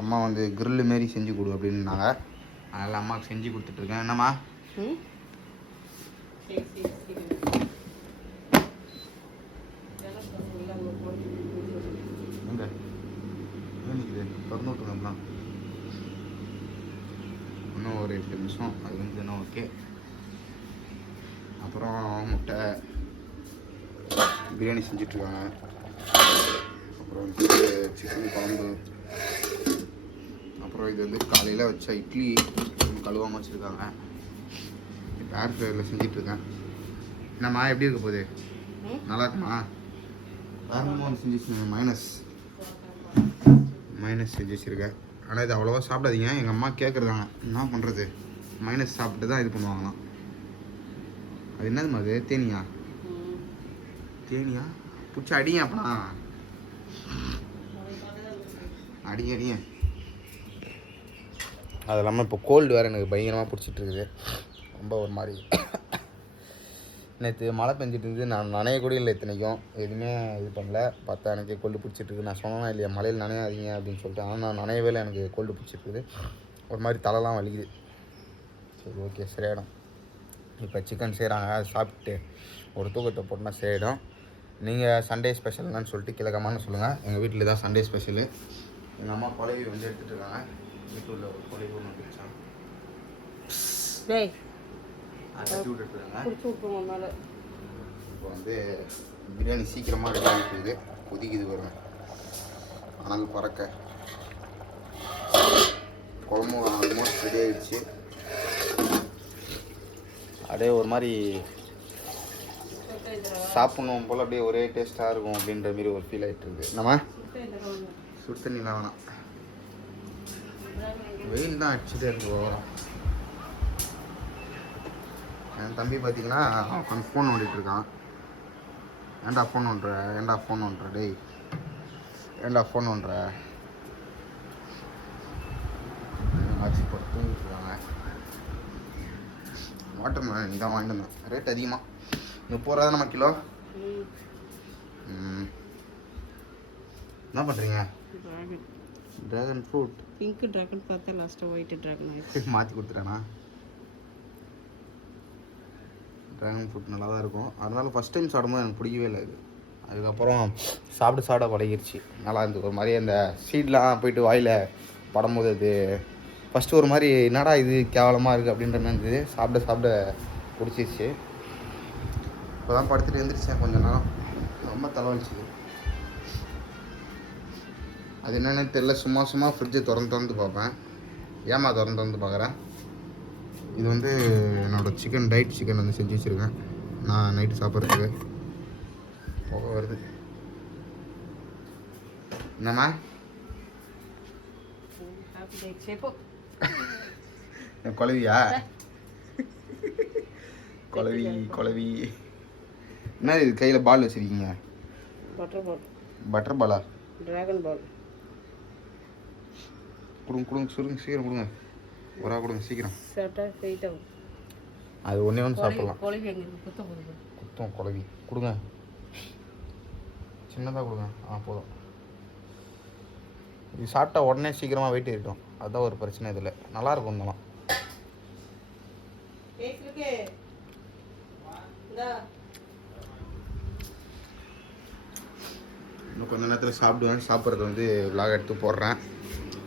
அம்மா வந்து கிரில்லு மாரி செஞ்சு கொடு அப்படின்னாங்க. அதனால் அம்மாவுக்கு செஞ்சு கொடுத்துட்ருக்கேன். என்னம்மா? எங்கே நிற்குது? திறந்து விட்டுருங்கம்மா. இன்னும் ஒரு 8 நிமிஷம் அது வந்து ஓகே. அப்புறம் முட்டை பிரியாணி செஞ்சிட்ருக்காங்க. அப்புறம் வந்து சிக்கன் குழம்பு. அப்புறம் இது வந்து காலையில் வச்ச இட்லி கழுவாமல் வச்சுருக்காங்க. இப்போ ஏர் ஃப்ரையரில் செஞ்சிட்ருக்கேன். என்னம்மா எப்படி இருக்க போகுது? நல்லா இருக்குமா? வேறு ஒன்று செஞ்சு மைனஸ் செஞ்சு வச்சுருக்கேன். ஆனால் இது அவ்வளோவா சாப்பிடாதீங்க. எங்கள் அம்மா கேட்குறதாங்க, என்ன பண்ணுறது, மைனஸ் சாப்பிட்டு தான் இது பண்ணுவாங்களாம். அது என்னதுமா அது? தேனியா பிடிச்சி அடிங்க. அப்பனா அடிங்க. அது இல்லாமல் இப்போ கோல்டு வேறு எனக்கு பயங்கரமாக பிடிச்சிட்ருக்குது. ரொம்ப ஒரு மாதிரி. நேற்று மழை பெஞ்சிட்டு இருக்குது. நான் நனைய கூட இல்லை, இத்தனைக்கும் எதுவுமே இது பண்ணல. பார்த்தா எனக்கு கோல்டு பிடிச்சிட்ருக்கு. நான் சொன்னேன்னா இல்லையா மழையில் நனையாதீங்க அப்படின்னு சொல்லிட்டு. ஆனால் நான் நனையவே இல்லை. எனக்கு கோல்டு பிடிச்சிட்ருக்குது. ஒரு மாதிரி தலைலாம் வலிக்குது. சரி ஓகே, சரியாயிடும். இப்போ சிக்கன் செய்கிறாங்க, அது சாப்பிட்டு ஒரு தூக்கத்தை போட்டுனா சரியாயிடும். நீங்கள் சண்டே ஸ்பெஷல் என்னன்னு சொல்லிட்டு கிழக்கமான்னு சொல்லுங்கள். எங்கள் வீட்டில் தான் சண்டே ஸ்பெஷலு. எங்கள் அம்மா குழவி வந்து எடுத்துகிட்டு இருக்காங்க. வீட்டில் உள்ள ஒரு குழவி ஒன்று வந்துருச்சான். இப்போ வந்து பிரியாணி சீக்கிரமாக ரெடி ஆகிட்டு கொதிக்குது வருவேன். அனல் பறக்க குழம்பு ஆல்மோஸ்ட் ரெடி ஆகிடுச்சு. அப்படியே ஒரு மாதிரி சாப்பிட்ணும் போல் அப்படியே ஒரே டேஸ்ட்டாக இருக்கும் அப்படின்ற மாரி ஒரு ஃபீல் ஆகிட்டு இருக்குது. நம்ம சுடு தண்ணிலாம் வேணாம், வெயில் தான் அடிச்சுட்டே இருக்கு ஓவரம். என் தம்பி பார்த்தீங்கன்னா அவன் ஃபோன் நோண்டிகிட்ருக்கான். ஏன்டா ஃபோன் நோண்டுற டேய், ஏன்டா ஃபோன் நோண்டுற? ஆட்சி போட்டு தூங்கிட்டுருக்காங்க. வாட்டர் மெலன் இதான் வாங்கிட்டு வந்தேன். ரேட் அதிகமாக 30 ரூபா நம்ம கிலோ. என்ன பண்ணுறீங்க? Dragon fruit. பிங்க் ட்ராகன் பார்த்தா லாஸ்ட்டாக ஒயிட் ட்ராகன் ஆகிடுச்சு. மாற்றி கொடுத்துட்டானா? ட்ராகன் ஃப்ரூட் நல்லா தான் இருக்கும். அதனால ஃபஸ்ட் டைம் சாப்பிடும்போது எனக்கு பிடிக்கவே இல்லை இது. அதுக்கப்புறம் சாப்பிட பழகிடுச்சு. நல்லா இருந்தது. ஒரு மாதிரி அந்த சீட்லாம் போயிட்டு வாயில் படும்போது அது ஃபஸ்ட்டு ஒரு மாதிரி என்னடா இது கேவலமாக இருக்குது அப்படின்ற மாதிரி இருந்தது. சாப்பிட பிடிச்சிருச்சு. இப்போ தான் படுத்துட்டு எழுந்திரிச்சேன். கொஞ்சம் நேரம் ரொம்ப தலைவலிச்சுது. அது என்னென்னு தெரில. சும்மா ஃப்ரிட்ஜை திறந்து பார்ப்பேன். ஏமா திறந்து பார்க்குறேன். இது வந்து என்னோடய சிக்கன் டைட் சிக்கன் வந்து செஞ்சு வச்சுருக்கேன். நான் நைட்டு சாப்பிட்றதுக்கு போக வருது. என்னம்மா குழவியா? குழவி என்ன இது கையில் பால் வச்சுருக்கீங்க? பட்டர் பாலா? ட்ராகன் பால். கொடுங்க சீக்கிரம் கொடுங்க. ஒரு கொடுங்க சீக்கிரம். அது ஒன்றே சாப்பிடலாம். குத்தம் குழவி கொடுங்க, சின்னதாக கொடுங்க. போதும். இது சாப்பிட்டா உடனே சீக்கிரமாக வெயிட் ஏறிட்டோம். அதுதான் ஒரு பிரச்சனை. இதில் நல்லாயிருக்கும். இருந்தாலும் இன்னும் கொஞ்ச நேரத்தில் சாப்பிடுவேன். சாப்பிட்றது வந்து விலாக் எடுத்து போடுறேன்.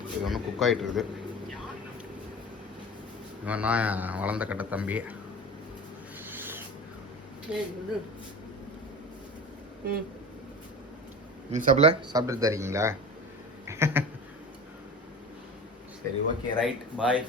இது ஒன்றும் குக் ஆகிட்டு இருக்குது. இவன் தான் வளர்ந்த கட்ட தம்பி. சாப்பிட்டு தான் இருக்கீங்களா? சரி ஓகே ரைட் பாய்.